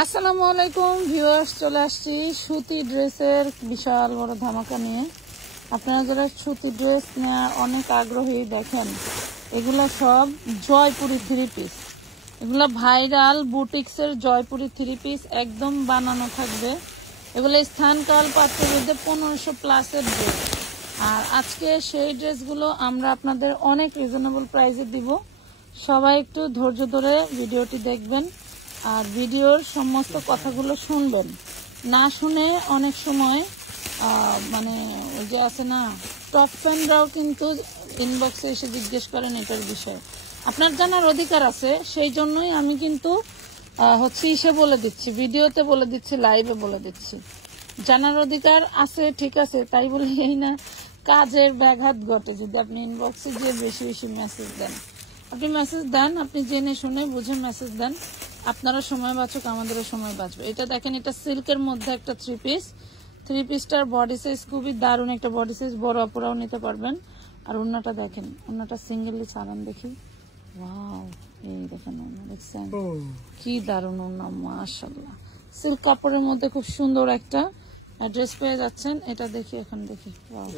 আসসালামু আলাইকুম ভিউয়ার্স, চলে আসছি সুতি ড্রেসের বিশাল বড় ধামাকা নিয়ে। আপনারা যারা সুতি ড্রেস নেওয়ার অনেক আগ্রহী, দেখেন এগুলা সব জয়পুরি থ্রি পিস। এগুলা ভাইরাল বুটিক্সের জয়পুরি থ্রি পিস, একদম বানানো থাকবে। এগুলো স্থানকাল পাত্রভেদে 1500+ ড্রেস। আর আজকে সেই ড্রেসগুলো আমরা আপনাদের অনেক রিজনেবল প্রাইসে দিব। সবাই একটু ধৈর্য ধরে ভিডিওটি দেখবেন আর ভিডিওর সমস্ত কথাগুলো শুনবেন। না শুনে অনেক সময় মানে ওই যে আছে না, টপ ফ্যানরাও কিন্তু ইনবক্সে এসে জিজ্ঞেস করেন এটার বিষয়ে। আপনার জানার অধিকার আছে, সেই জন্যই আমি কিন্তু ইসে বলে দিচ্ছি, ভিডিওতে বলে দিচ্ছি, লাইভে বলে দিচ্ছি। জানার অধিকার আছে, ঠিক আছে, তাই বলে এই না কাজের ব্যাঘাত ঘটে যদি আপনি ইনবক্সে গিয়ে বেশি বেশি মেসেজ দেন। আপনি মেসেজ দেন, আপনি জেনে শুনে বুঝে মেসেজ দেন। আপনারা সময় বাঁচুক, আমাদেরও সময় বাঁচবে। এটা দেখেন, এটা সিল্কের মধ্যে একটা থ্রি পিসটার বডি সাইজ খুবই দারুণ একটা বডি সাইজ, বড় অপরাও নিতে পারবেন। আর ওন্নাটা দেখেন, ওন্নাটা সিঙ্গেলি ছাড়ান দেখি। ওয়াও, এই দেখেন ওন্না, দেখছেন কি দারুণ ওন্না, মাশাআল্লাহ। সিল্ক কাপড়ের মধ্যে খুব সুন্দর একটা ড্রেস পেয়ে যাচ্ছেন। এটা দেখি, এখন দেখি। ওয়াও,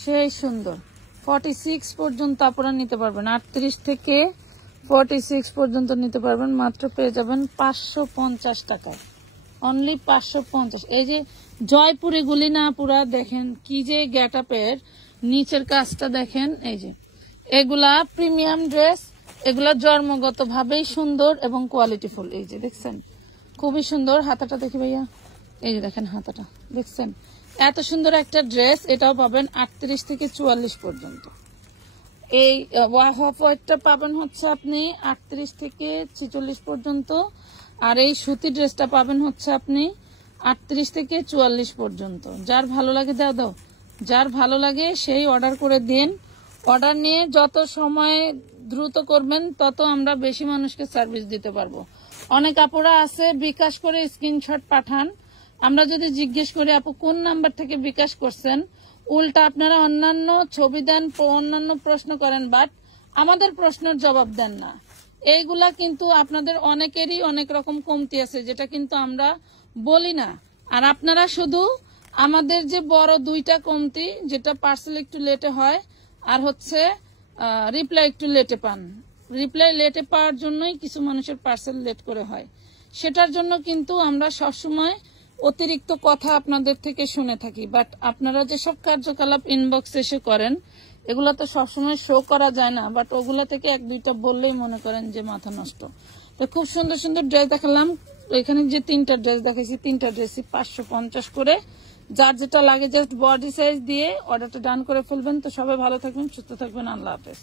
সেই সুন্দর। 46 পর্যন্ত আপনারা নিতে পারবেন, 38 থেকে 46 পর্যন্ত নিতে পারবেন। মাত্র পেয়ে যাবেন 550 টাকায়, অনলি 550। এই যে জয়পুরি গুলি না, পুরা দেখেন কি যে গেট আপের, নিচের কাজটা দেখেন। এই যে এগুলা প্রিমিয়াম ড্রেস, এগুলা জন্মগত ভাবেই সুন্দর এবং কোয়ালিটিফুল। এই যে দেখছেন খুবই সুন্দর। হাতাটা দেখি ভাইয়া, এই যে দেখেন হাতাটা দেখছেন, এত সুন্দর একটা ড্রেস। এটাও পাবেন 38 থেকে 44 পর্যন্ত। এই হাফ হোয়াইটটা পাবেন হচ্ছে আপনি 38 থেকে 46 পর্যন্ত। আর এই সুতি ড্রেসটা পাবেন হচ্ছে আপনি 38 থেকে 44 পর্যন্ত। যার ভালো লাগে দাও, যার ভালো লাগে সেই অর্ডার করে দিন। অর্ডার নিয়ে যত সময় দ্রুত করবেন, তত আমরা বেশি মানুষকে সার্ভিস দিতে পারবো। অনেক আপুরা আছে বিকাশ করে স্ক্রিনশট পাঠান, আমরা যদি জিজ্ঞেস করি আপু কোন নাম্বার থেকে বিকাশ করছেন, উল্টা আপনারা অন্যান্য ছবি দেন, অন্যান্য প্রশ্ন করেন, বাট আমাদের প্রশ্নের জবাব দেন না। এইগুলা কিন্তু আপনাদের অনেকেরই অনেক রকম কমতি আছে, যেটা কিন্তু আমরা বলি না। আর আপনারা শুধু আমাদের যে বড় দুইটা কমতি, যেটা পার্সেল একটু লেটে হয় আর হচ্ছে রিপ্লাই একটু লেটে পান। রিপ্লাই লেটে পাওয়ার জন্যই কিছু মানুষের পার্সেল লেট করে হয়। সেটার জন্য কিন্তু আমরা সবসময় অতিরিক্ত কথা আপনাদের থেকে শুনে থাকি। বাট আপনারা যেসব কার্যকলাপ ইনবক্স এসে করেন, এগুলা তো সবসময় শো করা যায় না, বাট ওগুলা থেকে এক দুইটা বললেই মনে করেন যে মাথা নষ্ট। তো খুব সুন্দর সুন্দর ড্রেস দেখালাম। এখানে যে 3টা ড্রেস দেখাইছি, 3টা ড্রেসই 550 করে। যার যেটা লাগে জাস্ট বডি সাইজ দিয়ে অর্ডারটা ডান করে ফেলবেন। তো সবাই ভালো থাকবেন, সুস্থ থাকবেন, আল্লাহ হাফেজ।